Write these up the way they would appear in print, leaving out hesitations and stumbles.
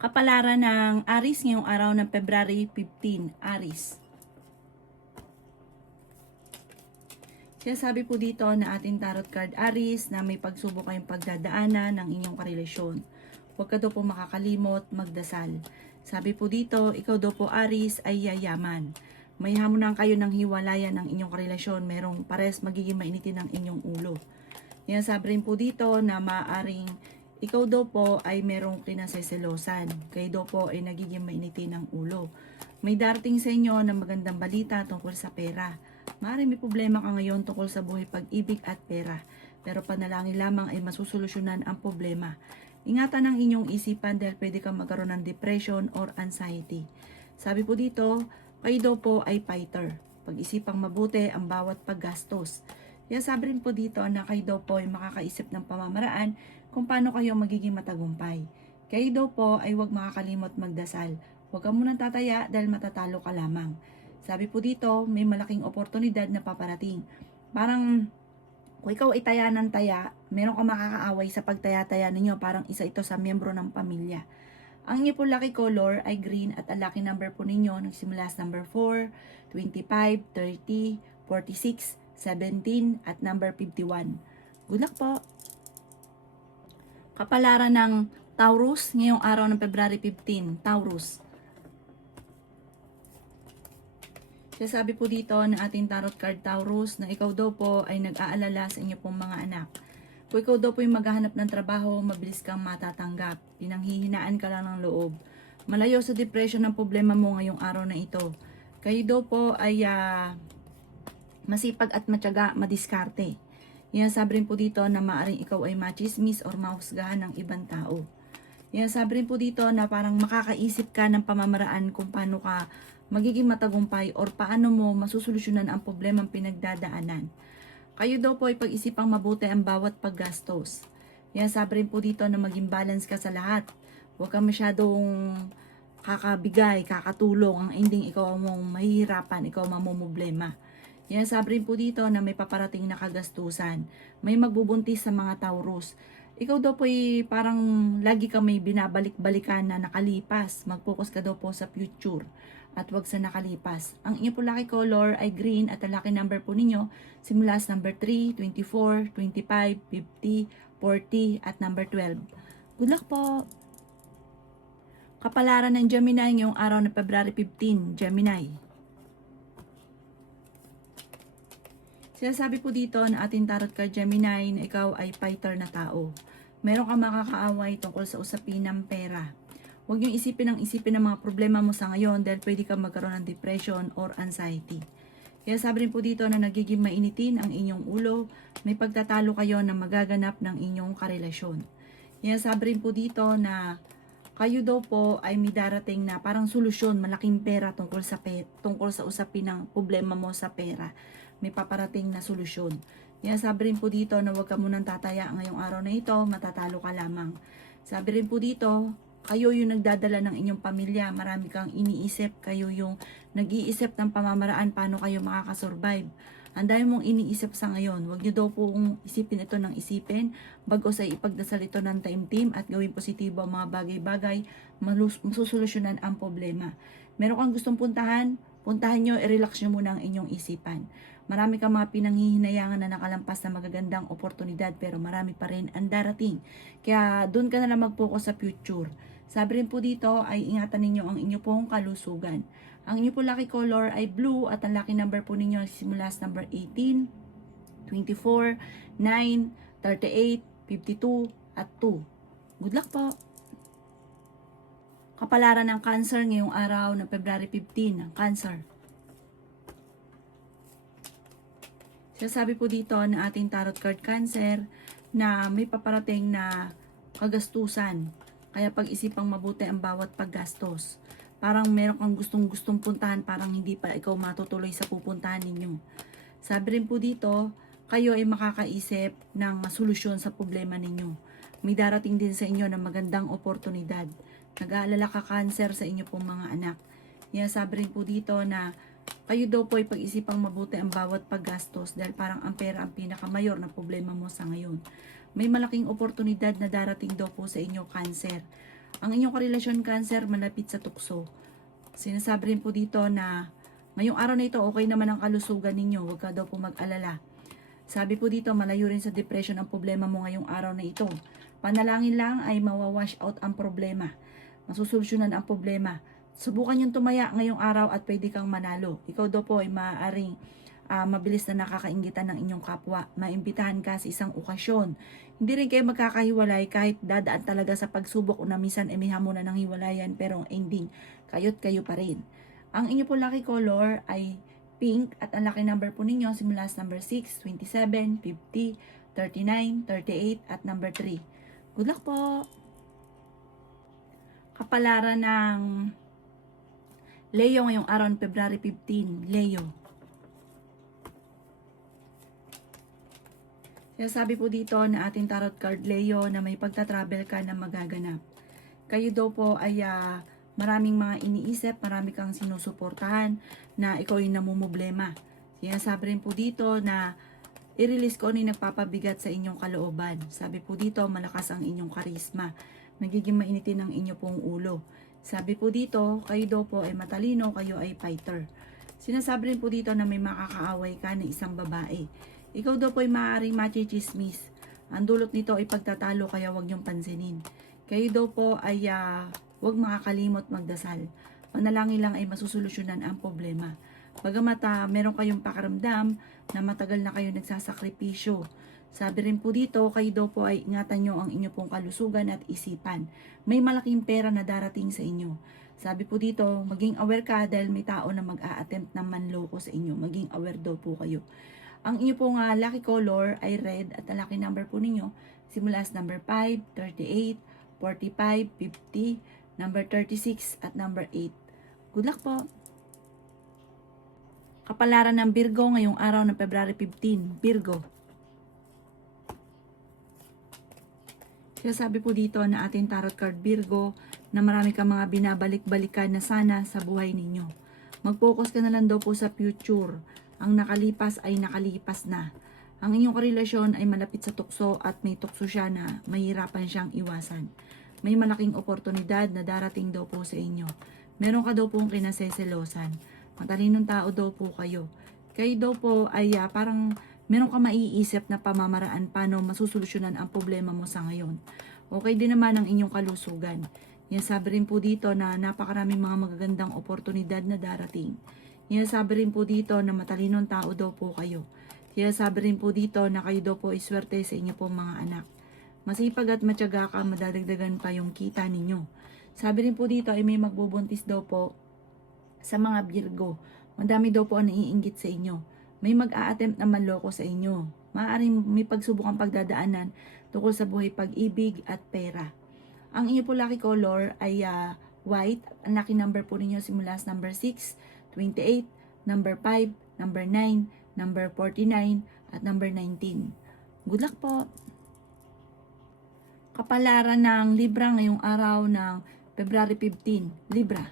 Kapalaran ng Aries ngayong araw ng February 15, Aries. Sinasabi po dito na ating tarot card Aries na may pagsubok kayong pagdadaanan ng inyong karelasyon. Huwag ka daw po makakalimot, magdasal. Sabi po dito, ikaw daw po Aries ay yayaman. May hamunan kayo ng hiwalayan ng inyong karelasyon, merong pares magiging mainitin ng inyong ulo. Yan sabi rin po dito na maaaring ikaw daw po ay merong kinaseselosan. Kayo daw po ay nagiging mainitin ng ulo. May darating sa inyo na magandang balita tungkol sa pera. Maaaring may problema ka ngayon tungkol sa buhay pag-ibig at pera. Pero panalangin lamang ay masusolusyonan ang problema. Ingatan ang inyong isipan dahil pwede kang magkaroon ng depression or anxiety. Sabi po dito, kayo daw po ay fighter. Pag-isipang mabuti ang bawat paggastos. Kaya sabi rin po dito na kayo daw po ay makakaisip ng pamamaraan kung paano kayo magiging matagumpay. Kayo daw po ay huwag makakalimot magdasal. Huwag ka munang tataya dahil matatalo ka lamang. Sabi po dito, may malaking oportunidad na paparating. Parang kung ikaw ay taya ng taya, meron ka makakaaway sa pagtaya-taya ninyo. Parang isa ito sa miyembro ng pamilya. Ang inyo po lucky color ay green at ang lucky number po ninyo nagsimula sa number 4, 25, 30, 46, 17 at number 51. Good luck po! Kapalaran ng Taurus ngayong araw ng February 15, Taurus. Sabi po dito ng ating tarot card Taurus na ikaw daw po ay nag-aalala sa inyo pong mga anak. Kung ikaw daw po yung maghahanap ng trabaho, mabilis kang matatanggap. Pinanghihinaan ka lang ng loob. Malayo sa depression ang problema mo ngayong araw na ito. Kayo daw po ay masipag at matyaga, madiskarte. Yan sabi rin po dito na maaaring ikaw ay machismis or mahusgahan ng ibang tao. Yan sabi rin po dito na parang makakaisip ka ng pamamaraan kung paano ka magiging matagumpay or paano mo masusolusyonan ang problemang pinagdadaanan. Kayo daw po ay pag-isipang mabuti ang bawat paggastos. Yan sabi rin po dito na maging balance ka sa lahat. Huwag ka masyadong kakabigay, kakatulong. Ang ending ikaw ang mahihirapan, ikaw ang mamumblema. Yan sabi rin po dito na may paparating na kagastusan. May magbubuntis sa mga Taurus. Ikaw daw po ay parang lagi ka may binabalik-balikan na nakalipas. Mag-focus ka daw po sa future at wag sa nakalipas. Ang inyo po lucky color ay green at ang lucky number po ninyo simula sa number 3, 24, 25, 50, 40 at number 12. Good luck po! Kapalaran ng Gemini ngayong araw na February 15, Gemini. Sinasabi po dito na ating tarot card Gemini na ikaw ay fighter na tao. Meron kang makakaaway tungkol sa usapin ng pera. Huwag niyong isipin ng mga problema mo sa ngayon dahil pwede kang magkaroon ng depression or anxiety. Kaya sabi rin po dito na nagiging mainitin ang inyong ulo, may pagtatalo kayo na magaganap ng inyong karelasyon. Kaya sabi rin po dito na kayo daw po ay may darating na parang solusyon, malaking pera tungkol sa usapin ng problema mo sa pera. May paparating na solusyon. Yan sabi rin po dito na huwag ka munang tataya ngayong araw na ito, matatalo ka lamang. Sabi rin po dito, kayo yung nagdadala ng inyong pamilya, marami kang iniisip, kayo yung nag-iisip ng pamamaraan paano kayo makakasurvive. Ang dami mong iniisip sa ngayon, huwag nyo daw pong isipin ito ng isipin, bago sa ipagdasal ito ng time at gawin positibo ang mga bagay-bagay, masusolusyonan ang problema. Meron kang gustong puntahan nyo, i-relax nyo muna ang inyong isipan. Marami kang mga pinanghihinayangan na nakalampas na magagandang oportunidad pero marami pa rin ang darating. Kaya doon ka na lang mag-focus sa future. Sabi rin po dito ay ingatan ninyo ang inyo pong kalusugan. Ang inyo po lucky color ay blue at ang lucky number po ninyo simula sa number 18, 24, 9, 38, 52 at 2. Good luck po! Kapalaran ng Cancer ngayong araw ng February 15 ng Cancer. Sabi po dito na ating tarot card Cancer na may paparating na kagastusan. Kaya pag-isipang mabuti ang bawat paggastos. Parang meron kang gustong puntahan, parang hindi pa ikaw matutuloy sa pupuntahan ninyo. Sabi rin po dito, kayo ay makakaisip ng masolusyon sa problema ninyo. May darating din sa inyo na magandang oportunidad. Nag-aalala ka Cancer sa inyo pong mga anak. Kaya sabi rin po dito na kayo daw po ay pag-isipang mabuti ang bawat paggastos dahil parang ang pera ang pinakamayor na problema mo sa ngayon. May malaking oportunidad na darating daw po sa inyo Cancer. Ang inyong karelasyon Cancer, malapit sa tukso. Sinasabi rin po dito na ngayong araw na ito, okay naman ang kalusugan ninyo. Huwag ka daw po mag-alala. Sabi po dito, malayo rin sa depression ang problema mo ngayong araw na ito. Panalangin lang ay mawawash out ang problema. Masusolusyonan ang problema. Subukan yung tumaya ngayong araw at pwede kang manalo. Ikaw daw po ay maaaring mabilis na nakakainggitan ng inyong kapwa. Maimbitahan ka sa isang okasyon. Hindi rin kayo magkakahiwalay kahit dadaan talaga sa pagsubok o na minsan ay may hamunan ng hiwalayan, pero ang ending, kayo't kayo pa rin. Ang inyo po lucky color ay pink at ang lucky number po ninyo simula sa number 6, 27, 50, 39, 38 at number 3. Good luck po! Kapalaran ng Leo ngayong araw ng February 15. Leo. Sabi po dito na ating tarot card Leo na may pagta-travel ka na magaganap. Kayo daw po ay maraming mga iniisip, marami kang sinusuportahan na ikaw yung namumblema. Sabi rin po dito na i-release ko ano yung nagpapabigat sa inyong kalooban. Sabi po dito, malakas ang inyong karisma. Nagiging mainitin ang inyo pong ulo. Sabi po dito, kayo daw po ay matalino, kayo ay fighter. Sinasabi rin po dito na may makakaaway ka na isang babae. Ikaw daw po ay maaaring machichismis. Ang dulot nito ay pagtatalo, kaya huwag niyong pansinin. Kayo daw po ay huwag makakalimot magdasal. Panalangin lang ay masusolusyonan ang problema. Bagamat meron kayong pakaramdam na matagal na kayo nagsasakripisyo. Sabi rin po dito, kayo daw po ay ingatan nyo ang inyo pong kalusugan at isipan. May malaking pera na darating sa inyo. Sabi po dito, maging aware ka dahil may tao na mag-a-attempt na manloko sa inyo. Maging aware daw po kayo. Ang inyo pong lucky color ay red at ang lucky number po ninyo simula sa number 5, 38, 45, 50, number 36 at number 8. Good luck po! Kapalaran ng Virgo ngayong araw ng February 15. Virgo. Sabi po dito na ating tarot card Virgo na marami kang mga binabalik-balikan na sana sa buhay ninyo. Mag-focus ka na lang daw po sa future. Ang nakalipas ay nakalipas na. Ang inyong karelasyon ay malapit sa tukso at may tukso siya na mahirapan siyang iwasan. May malaking oportunidad na darating daw po sa inyo. Meron ka daw pong kinaseselosan. Matalinong tao daw po kayo. Kayo daw po ay parang meron ka maiisip na pamamaraan paano masusolusyonan ang problema mo sa ngayon. Okay din naman ang inyong kalusugan. Sabi rin po dito na napakaraming mga magagandang oportunidad na darating. Sabi rin po dito na matalinong tao daw po kayo. Sabi rin po dito na kayo daw po ay swerte sa inyo pong mga anak. Masipag at matyaga ka, madadagdagan pa yung kita ninyo. Sabi rin po dito ay may magbubuntis daw po sa mga Virgo. Madami daw po ang naiinggit sa inyo. May mag-a-attempt na manloko sa inyo. Maaaring may pagsubukang pagdadaanan tungkol sa buhay, pag-ibig at pera. Ang inyo po lucky color ay white. Ang lucky number po ninyo simula sa number 6, 28, number 5, number 9, number 49, at number 19. Good luck po! Kapalaran ng Libra ngayong araw ng February 15. Libra.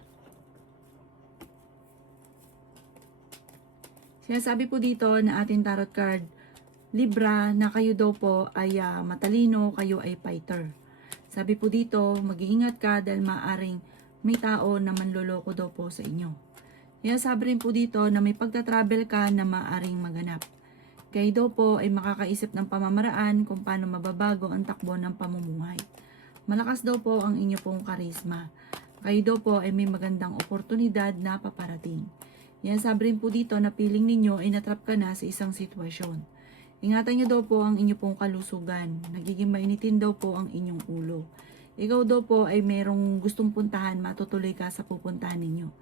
Sinasabi po dito na ating tarot card Libra na kayo daw po ay matalino, kayo ay fighter. Sabi po dito, mag-iingat ka dahil maaring may tao na manloloko daw po sa inyo. Sabi rin po dito na may pagta-travel ka na maaring maganap. Kayo daw po ay makakaisip ng pamamaraan kung paano mababago ang takbo ng pamumuhay. Malakas daw po ang inyo pong karisma. Kayo daw po ay may magandang oportunidad na paparating. Sabi rin po dito na piling ninyo ay natrap ka na sa isang sitwasyon. Ingatan nyo daw po ang inyo pong kalusugan. Nagiging mainitin daw po ang inyong ulo. Ikaw daw po ay merong gustong puntahan, matutuloy ka sa pupuntahan ninyo.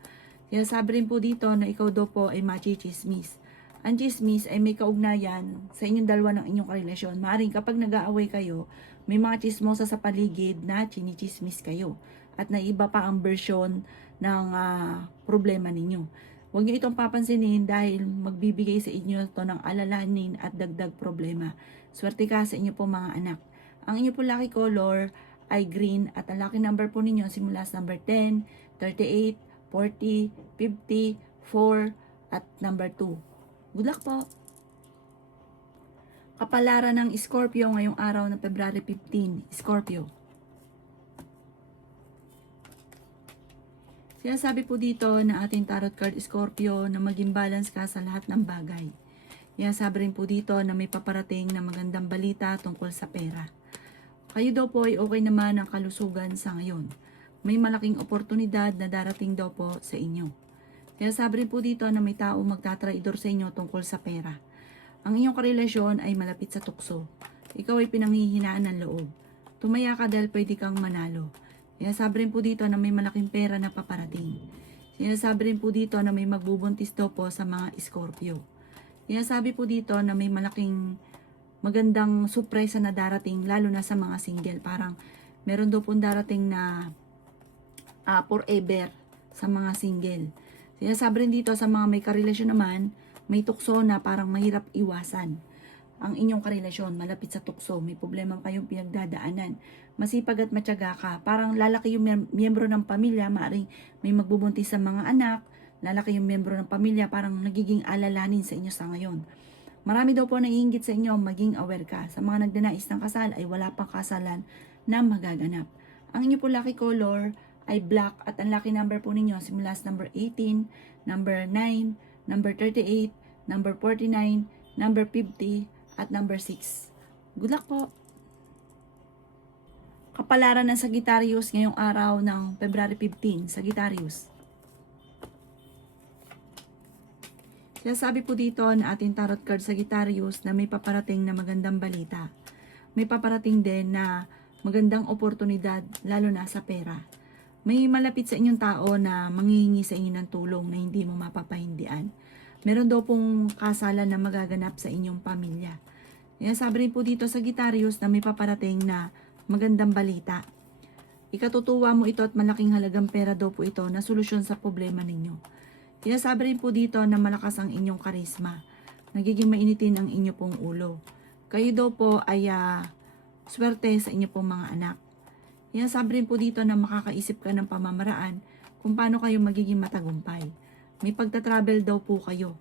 Sabi rin po dito na ikaw daw po ay machichismis. Ang chismis ay may kaugnayan sa inyong dalawa ng inyong karelasyon. Maaring kapag nag-aaway kayo, may mga chismosa sa paligid na chinichismis kayo. At naiba pa ang version ng problema ninyo. Huwag niyo itong papansinin dahil magbibigay sa inyo ito ng alalahanin at dagdag problema. Swerte ka sa inyo po mga anak. Ang inyo po lucky color ay green at ang lucky number po ninyo simula sa number 10, 38, 40, 50, 4 at number 2. Good luck po! Kapalaran ng Scorpio ngayong araw ng February 15. Scorpio. Sinasabi po dito na ating tarot card Scorpio na maging balance ka sa lahat ng bagay. Sinasabi rin po dito na may paparating na magandang balita tungkol sa pera. Kayo daw po ay okay naman ang kalusugan sa ngayon. May malaking oportunidad na darating daw po sa inyo. Sinasabi rin po dito na may tao magtatraidor sa inyo tungkol sa pera. Ang inyong karelasyon ay malapit sa tukso. Ikaw ay pinanghihinaan ng loob. Tumaya ka dahil pwede kang manalo. Sinasabi rin po dito na may malaking pera na paparating. Sinasabi rin po dito na may magbubuntis daw po sa mga Scorpio. Sinasabi po dito na may malaking magandang surpresa na darating lalo na sa mga single. Parang meron daw pong darating na forever sa mga single. Sinasabi rin dito sa mga may karelasyon naman, may tukso na parang mahirap iwasan. Ang inyong karelasyon, malapit sa tukso, may problema kayong pinagdadaanan, masipag at matyaga ka, parang lalaki yung miyembro ng pamilya, maaaring may magbubuntis sa mga anak, lalaki yung miyembro ng pamilya, parang nagiging alalanin sa inyo sa ngayon. Marami daw po naiinggit sa inyo, maging aware ka. Sa mga nagdanais ng kasal ay wala pang kasalan na magaganap. Ang inyo po lucky color ay black at ang lucky number po ninyo simula sa number 18, number 9, number 38, number 49, number 50, at number 6. Good luck po! Kapalaran ng Sagittarius ngayong araw ng February 15, Sagittarius. Sinasabi po dito na ating tarot card Sagittarius na may paparating na magandang balita. May paparating din na magandang oportunidad lalo na sa pera. May malapit sa inyong tao na manghihingi sa inyo ng tulong na hindi mo mapapahindian. Meron daw pong kasalan na magaganap sa inyong pamilya. Sabi rin po dito sa Sagittarius na may paparating na magandang balita. Ikatutuwa mo ito at malaking halagang pera daw po ito na solusyon sa problema ninyo. Sinasabi rin po dito na malakas ang inyong karisma. Nagiging mainitin ang inyo pong ulo. Kayo daw po ay swerte sa inyo pong mga anak. Sinasabi rin po dito na makakaisip ka ng pamamaraan kung paano kayo magiging matagumpay. May pagta-travel daw po kayo.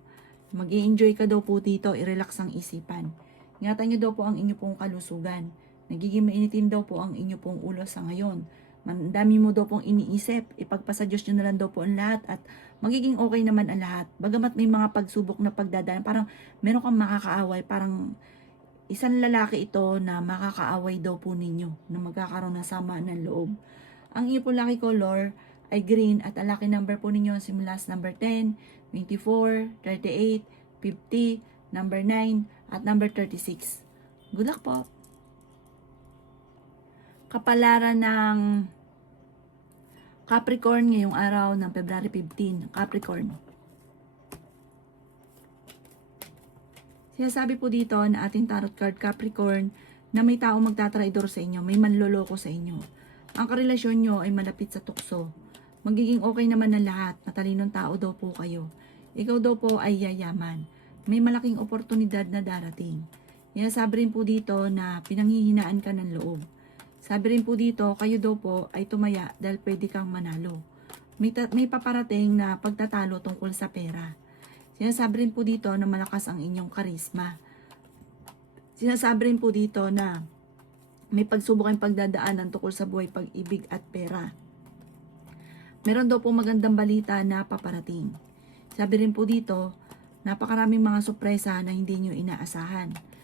Mag-i-enjoy ka daw po dito, i-relax ang isipan. Ingatan nyo daw po ang inyo pong kalusugan. Nagiging mainitin daw po ang inyo pong ulo sa ngayon. Dami mo daw pong iniisip, ipagpasa Diyos nyo na lang daw po ang lahat at magiging okay naman ang lahat. Bagamat may mga pagsubok na pagdadaan, parang meron kang makakaaway, parang isang lalaki ito na makakaaway daw po ninyo, na magkakaroon ng sama ng loob. Ang inyo pong lucky color ay green at ang lucky number po ninyo simula sa number 10, 24, 38, 50, number 9, at number 36. Good luck po! Kapalaran ng Capricorn ngayong araw ng February 15. Capricorn. Sinasabi po dito na ating tarot card Capricorn na may tao magtatraidor sa inyo, may manloloko sa inyo. Ang karelasyon nyo ay malapit sa tukso. Magiging okay naman ang lahat, matalinong tao daw po kayo. Ikaw daw po ay yayaman. May malaking oportunidad na darating. Sabi rin po dito na pinanghihinaan ka ng loob. Sabi rin po dito, kayo daw po ay tumaya dahil pwede kang manalo. May paparating na pagtatalo tungkol sa pera. Sinasabi rin po dito na malakas ang inyong karisma. Sinasabi rin po dito na may pagsubok ang pagdadaanan tungkol sa buhay, pag-ibig at pera. Meron daw po magandang balita na paparating. Sabi rin po dito, napakaraming mga sorpresa na hindi nyo inaasahan.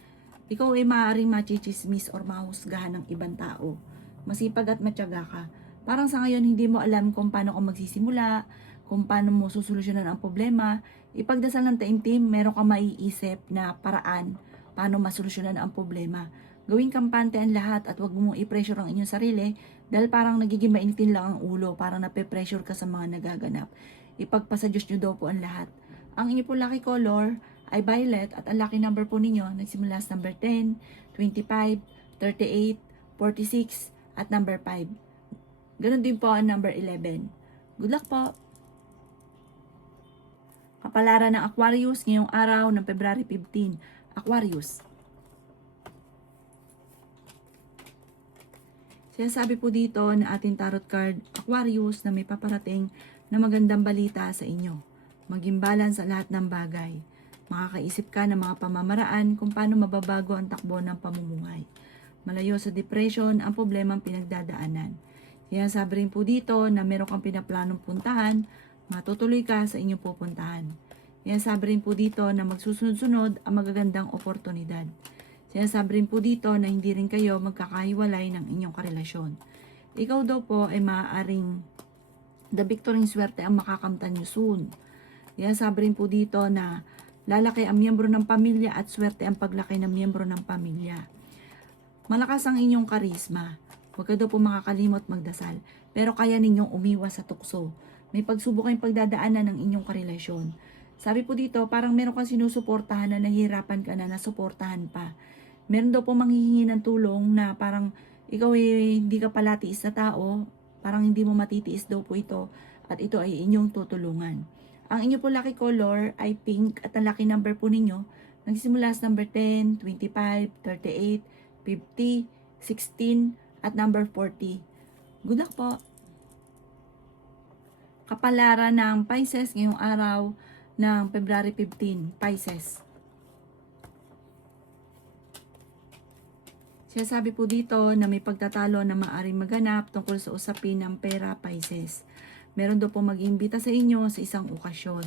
Ikaw ay maaaring machichismis or mahusgahan ng ibang tao. Masipag at matyaga ka. Parang sa ngayon hindi mo alam kung paano ka magsisimula, kung paano mo susolusyonan ang problema. Ipagdasal ng taimtim, meron ka maiisip na paraan paano masolusyonan ang problema. Gawing kampante ang lahat at huwag mo i-pressure ang inyong sarili dahil parang nagiging mainitin lang ang ulo, parang nape-pressure ka sa mga nagaganap. Ipagpasa Diyos nyo daw po ang lahat. Ang inyo po lucky color ay violet at ang lucky number po ninyo nagsimula sa number 10, 25, 38, 46 at number 5. Ganon din po ang number 11. Good luck po! Kapalaran ng Aquarius ngayong araw ng February 15. Aquarius. Sinasabi po dito na ating tarot card Aquarius na may paparating na magandang balita sa inyo. Maging balance sa lahat ng bagay. Makakaisip ka ng mga pamamaraan kung paano mababago ang takbo ng pamumuhay. Malayo sa depression ang problemang pinagdadaanan. Kaya sabi rin po dito na meron kang pinaplanong puntahan, matutuloy ka sa inyong pupuntahan. Kaya sabi rin po dito na magsusunod-sunod ang magagandang oportunidad. Sinasabi rin po dito na hindi rin kayo magkakahiwalay ng inyong karelasyon. Ikaw daw po ay maaaring the victory swerte ang makakamtan nyo soon. Kaya sabi rin po dito na lalaki ang miyembro ng pamilya at swerte ang paglaki ng miyembro ng pamilya. Malakas ang inyong karisma. Huwag ka daw po makakalimot magdasal. Pero kaya ninyong umiwas sa tukso. May pagsubok kayong pagdadaanan ng inyong karelasyon. Sabi po dito, parang meron kang sinusuportahan na nahihirapan ka na nasuportahan pa. Meron daw po manghihingi ng tulong na parang ikaw ay hindi ka pala tiis na tao. Parang hindi mo matitiis daw po ito. At ito ay inyong tutulungan. Ang inyo po lucky color ay pink at ang lucky number po ninyo nagsisimula sa number 10, 25, 38, 50, 16, at number 40. Good luck po! Kapalaran ng Pisces ngayong araw ng February 15, Pisces. Siya sabi po dito na may pagtatalo na maaaring maganap tungkol sa usapin ng pera, Pisces. Meron daw po mag-imbita sa inyo sa isang okasyon.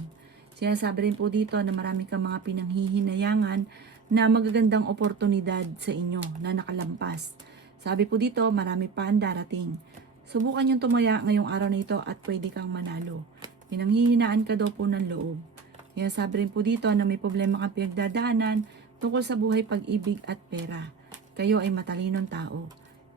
Siya sabi rin po dito na marami kang mga pinanghihinayangan na magagandang oportunidad sa inyo na nakalampas. Sabi po dito, marami pa ang darating. Subukan yung tumaya ngayong araw na ito at pwede kang manalo. Pinanghihinaan ka daw po ng loob. Kaya sabi rin po dito na may problema kang pinagdadaanan tungkol sa buhay, pag-ibig at pera. Kayo ay matalinong tao.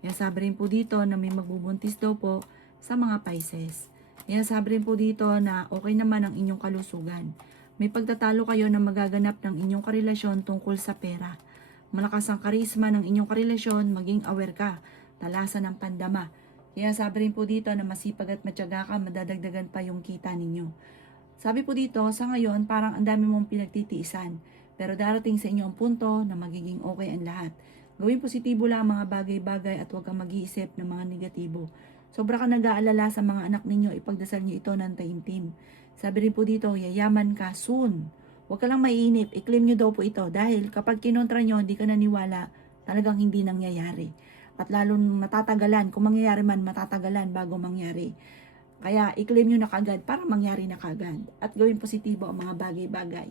Kaya sabi rin po dito na may magbubuntis daw po sa mga Pisces. Kaya sabi rin po dito na okay naman ang inyong kalusugan. May pagtatalo kayo na magaganap ng inyong karelasyon tungkol sa pera. Malakas ang karisma ng inyong karelasyon, maging aware ka, talasan ng pandama. Kaya sabi rin po dito na masipag at matyaga ka, madadagdagan pa yung kita ninyo. Sabi po dito, sa ngayon parang ang dami mong pinagtitiisan, pero darating sa inyo ang punto na magiging okay ang lahat. Gawin positibo lang ang mga bagay-bagay at huwag kang mag-iisip ng mga negatibo. Sobra ka nag-aalala sa mga anak ninyo, ipagdasal nyo ito ng taimtim. Sabi rin po dito, yayaman ka soon. Huwag ka lang maiinip, i-claim nyo daw po ito dahil kapag kinontra nyo, hindi ka naniwala, talagang hindi nangyayari. At lalo matatagalan, kung mangyayari man, matatagalan bago mangyari. Kaya i-claim nyo na kagad para mangyari na kagad. At gawin positibo ang mga bagay-bagay.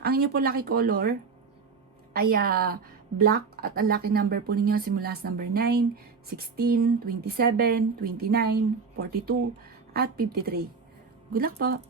Ang inyo po lucky color ay black at ang lucky number po ninyo simula sa number 9, 16, 27, 29, 42, at 53. Good luck po!